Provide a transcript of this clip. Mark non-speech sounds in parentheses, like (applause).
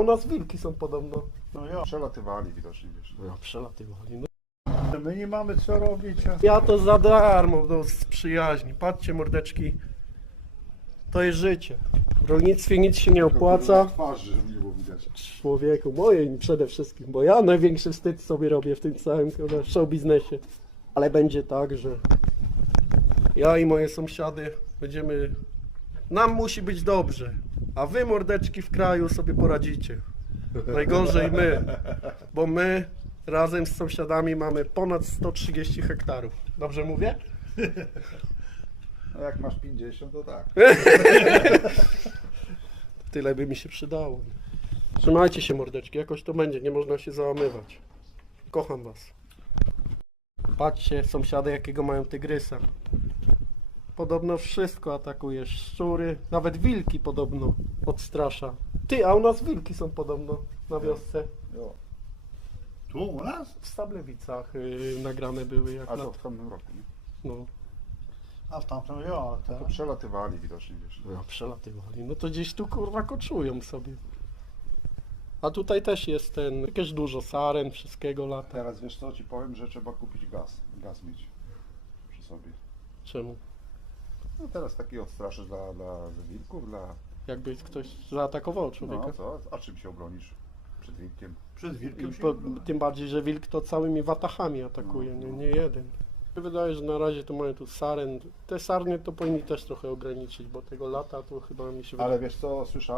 U nas wilki są podobno. No ja, Przelatywali widocznie, wiesz. No, przelatywali. No. my nie mamy co robić. A... Ja to za darmo, no, z przyjaźni. Patrzcie, mordeczki. To jest życie. W rolnictwie nic się nie opłaca. Twarzy, żeby nie było widać. Człowieku, mojej przede wszystkim, bo ja największy wstyd sobie robię w tym całym show biznesie. Ale będzie tak, że ja i moje sąsiady będziemy. Nam musi być dobrze, a wy mordeczki w kraju sobie poradzicie. Najgorzej my, bo my razem z sąsiadami mamy ponad 130 hektarów. Dobrze mówię? No jak masz 50, to tak. (laughs) Tyle by mi się przydało. Trzymajcie się mordeczki, jakoś to będzie, nie można się załamywać. Kocham was. Patrzcie, sąsiady jakiego mają tygrysa. Podobno wszystko atakuje, szczury, nawet wilki podobno odstrasza. Ty, a u nas wilki są podobno na wiosce. Jo. Tu u nas? W Stablewicach yy, nagrane były jak A na... to w tamtym roku, nie? No, A w tamtym ja, ale To teraz. przelatywali widocznie, wiesz. no, przelatywali. No to gdzieś tu kurwa koczują sobie. A tutaj też jest ten, jakieś dużo saren, wszystkiego lata. Teraz wiesz co, ci powiem, że trzeba kupić gaz. Gaz mieć przy sobie. Czemu? No teraz taki odstraszysz dla, dla wilków, dla... Jakby ktoś zaatakował człowieka. No co? A czym się obronisz? Przed wilkiem. Przed wilkiem się po, tym bardziej, że wilk to całymi watachami atakuje, nie, nie jeden. Mi się wydaje, że na razie to mają tu saren. Te sarny to powinni też trochę ograniczyć, bo tego lata to chyba mi się wydaje. Ale wiesz co, słyszałem?